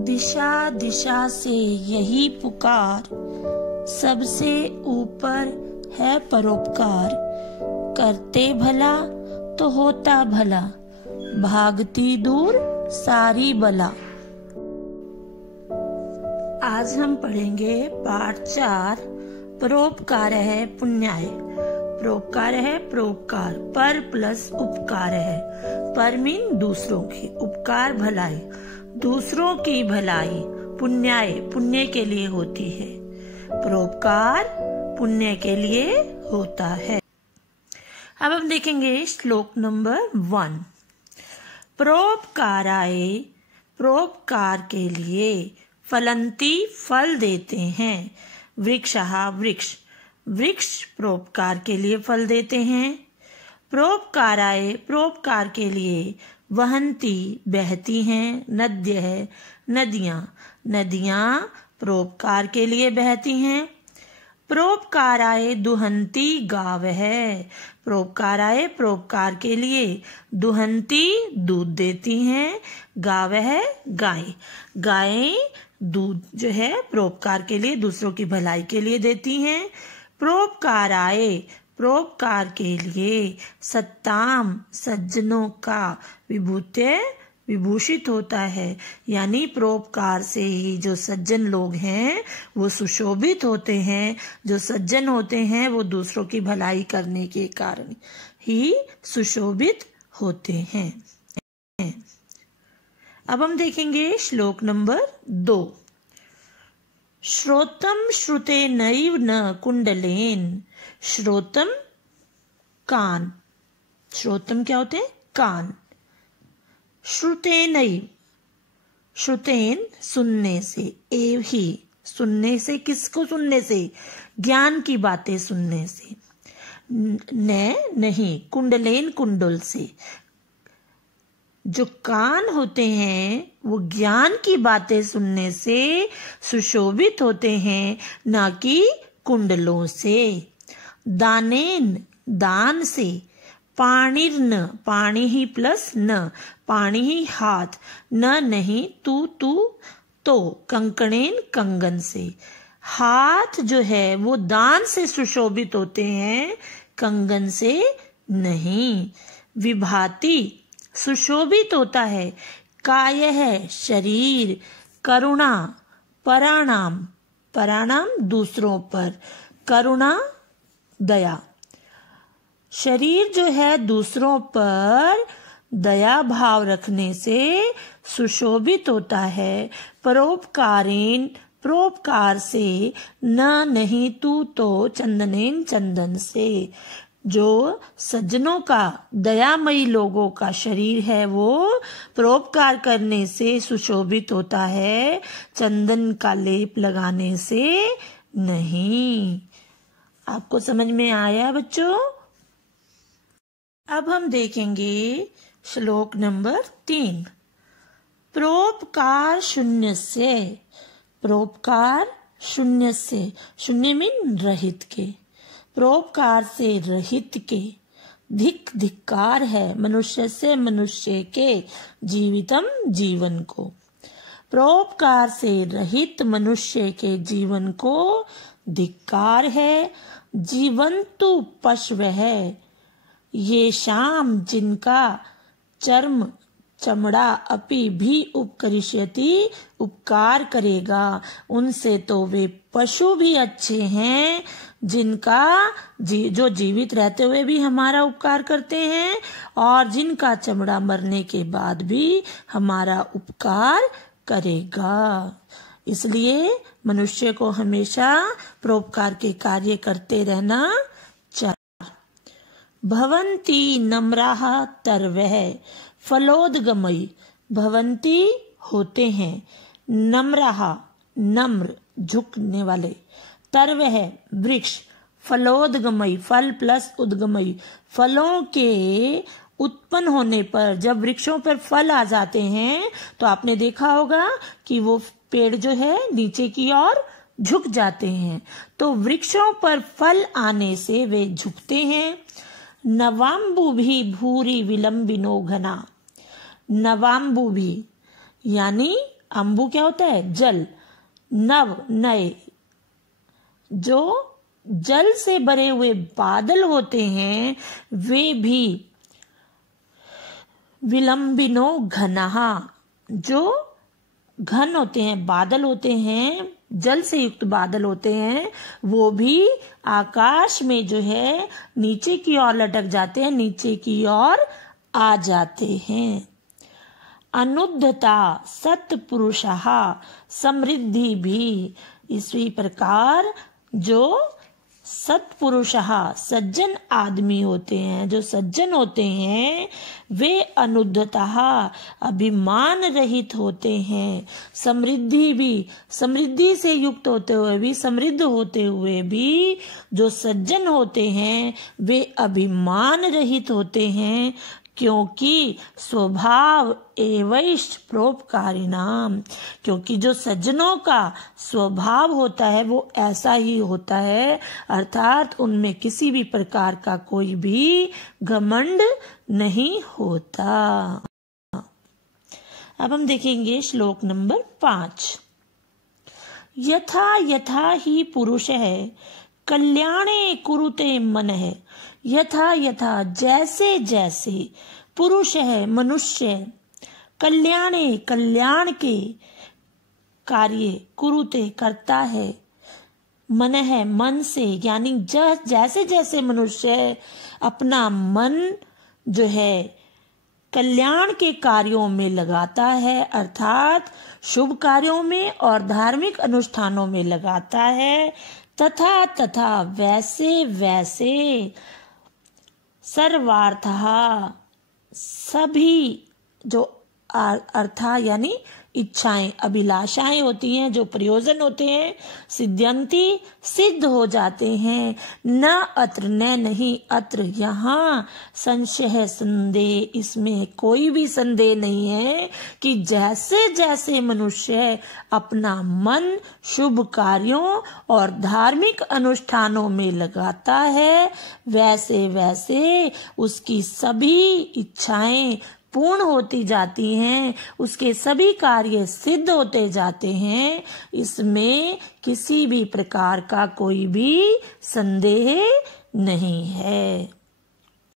दिशा दिशा से यही पुकार, सबसे ऊपर है परोपकार। करते भला तो होता भला, भागती दूर सारी बला। आज हम पढ़ेंगे पाठ 4, परोपकार है पुण्याय। परोपकार है परोपकार, पर प्लस उपकार है। पर मीन दूसरों की, उपकार भलाई, दूसरों की भलाई। पुण्याय पुण्य के लिए होती है, परोपकार पुण्य के लिए होता है। अब हम देखेंगे श्लोक नंबर 1। परोपकाराय, परोपकार के लिए, फलंती फल देते हैं। वृक्षः वृक्ष, वृक्ष परोपकार के लिए फल देते हैं। परोपकाराय, परोपकार के लिए, वहंती बहती हैं। नद्य है नदियां, नदियां परोपकार के लिए बहती हैं। परोपकाराय दुहंती गाव है, परोपकाराय परोपकार के लिए, दुहंती दूध देती हैं। गाव है गाय, गाय दूध जो है परोपकार के लिए, दूसरों की भलाई के लिए देती हैं। परोपकाराय, परोपकार के लिए, सत्ताम सज्जनों का, विभूते विभूषित होता है। यानी परोपकार से ही जो सज्जन लोग हैं वो सुशोभित होते हैं। जो सज्जन होते हैं वो दूसरों की भलाई करने के कारण ही सुशोभित होते हैं। अब हम देखेंगे श्लोक नंबर 2। श्रोतम श्रुते नैव न कुंडलेन। श्रोतम कान, श्रोतम क्या होते हैं? कान। श्रुतेनैव, श्रुतेन सुनने से, एव ही सुनने से, किसको सुनने से? ज्ञान की बातें सुनने से। न नहीं, कुंडलेन कुंडल से। जो कान होते हैं वो ज्ञान की बातें सुनने से सुशोभित होते हैं, ना कि कुंडलों से। दानेन दान से। पाणिर्न, पाणी ही प्लस न, पाणी ही हाथ, न नहीं, तू तो। कंकणेन कंगन से। हाथ जो है वो दान से सुशोभित होते हैं, कंगन से नहीं। विभाति सुशोभित होता है। काय है शरीर। करुणा, पराणाम, पराणाम दूसरों पर, करुणा दया। शरीर जो है दूसरों पर दया भाव रखने से सुशोभित होता है। परोपकारेन, परोपकार से। न नहीं, तू तो। चंदनेन चंदन से। जो सज्जनों का, दयामयी लोगों का शरीर है वो परोपकार करने से सुशोभित होता है, चंदन का लेप लगाने से नहीं। आपको समझ में आया बच्चों? अब हम देखेंगे श्लोक नंबर 3। परोपकार शून्य से। परोपकार शून्य से, शून्य मीन रहित के, परोपकार से रहित के। धिक धिक्कार है मनुष्य से, मनुष्य के, जीवितम जीवन को। परोपकार से रहित मनुष्य के जीवन को धिक्कार है। जीवंतु पशव है, ये शाम जिनका चर्म चमड़ा अपि भी उपकरिष्यति, उपकार करेगा। उनसे तो वे पशु भी अच्छे हैं, जिनका जो जीवित रहते हुए भी हमारा उपकार करते हैं, और जिनका चमड़ा मरने के बाद भी हमारा उपकार करेगा। इसलिए मनुष्य को हमेशा परोपकार के कार्य करते रहना चाहिए। भवंती नम्राः तरवः फलोदगमयी। भवंती होते हैं, नम्राः नम्र झुकने वाले, तरवः वृक्ष, फलोदगमयी फल प्लस उद्गमयी फलों के उत्पन्न होने पर। जब वृक्षों पर फल आ जाते हैं तो आपने देखा होगा कि वो पेड़ जो है नीचे की ओर झुक जाते हैं, तो वृक्षों पर फल आने से वे झुकते हैं। नवाम्बु भी भूरी विलंबिनो घना। नवाम्बु भी यानी अंबु क्या होता है? जल। नव नए, जो जल से भरे हुए बादल होते हैं वे भी। विलंबिनो घनहा, जो घन होते हैं, बादल होते हैं, जल से युक्त बादल होते हैं, वो भी आकाश में जो है नीचे की ओर लटक जाते हैं, नीचे की ओर आ जाते हैं। अनुद्धता सत्पुरुषः समृद्धि भी। इसी प्रकार जो सत्पुरुषः सज्जन आदमी होते हैं, जो सज्जन होते हैं, वे अनुद्धतः अभिमान रहित होते हैं। समृद्धि भी, समृद्धि से युक्त होते हुए भी, समृद्ध होते हुए भी जो सज्जन होते हैं वे अभिमान रहित होते हैं, क्योंकि स्वभाव एवैष्ट परोपकारिणाम, क्योंकि जो सज्जनों का स्वभाव होता है वो ऐसा ही होता है, अर्थात उनमें किसी भी प्रकार का कोई भी घमंड नहीं होता। अब हम देखेंगे श्लोक नंबर 5। यथा यथा ही पुरुष है कल्याणे कुरुते मन है। यथा यथा, जैसे जैसे, पुरुष है मनुष्य, कल्याणे कल्याण के कार्य, कुरुते करता है, मन है मन से, यानी जैसे जैसे मनुष्य अपना मन जो है कल्याण के कार्यों में लगाता है, अर्थात शुभ कार्यों में और धार्मिक अनुष्ठानों में लगाता है, तथा तथा वैसे वैसे सर्वार्थः सभी जो अर्था यानी इच्छाएं, अभिलाषाएं होती हैं, जो प्रयोजन होते हैं, सिद्ध्यन्ति सिद्ध हो जाते हैं। न अत्र, न नहीं, अत्र यहाँ, संशय संदेह, इसमें कोई भी संदेह नहीं है कि जैसे जैसे मनुष्य अपना मन शुभ कार्यों और धार्मिक अनुष्ठानों में लगाता है, वैसे वैसे उसकी सभी इच्छाएं पूर्ण होती जाती हैं, उसके सभी कार्य सिद्ध होते जाते हैं। इसमें किसी भी प्रकार का कोई भी संदेह नहीं है।